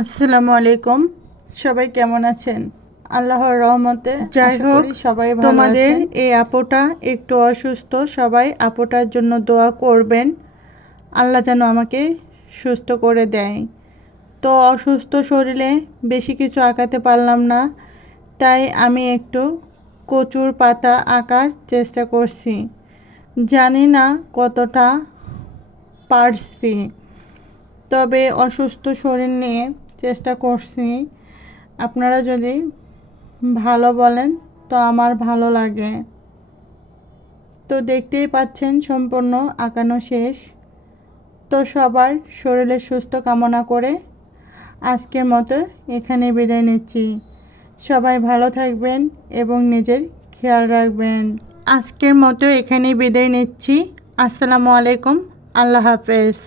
আসসালামু আলাইকুম। সবাই কেমন আছেন? আল্লাহর রহমতে যাই হোক সবাই ভালো আছেন। তোমাদের এই আপুটা একটু অসুস্থ, সবাই আপুটার জন্য দোয়া করবেন, আল্লাহ যেন আমাকে সুস্থ করে দেয়। তো অসুস্থ শরীরে বেশি কিছু আঁকাতে পারলাম না, তাই আমি একটু কচুর পাতা আঁকার চেষ্টা করছি। জানি না কতটা পারছি, তবে অসুস্থ শরীর নিয়ে চেষ্টা করছি। আপনারা যদি ভালো বলেন তো আমার ভালো লাগে। তো দেখতেই পাচ্ছেন সম্পূর্ণ আঁকানো শেষ। তো সবার শরীরের সুস্থ কামনা করে আজকের মতো এখানে বিদায় নিচ্ছি। সবাই ভালো থাকবেন এবং নিজের খেয়াল রাখবেন। আজকের মতো এখানে বিদায় নিচ্ছি। আসসালামু আলাইকুম, আল্লাহ হাফেজ।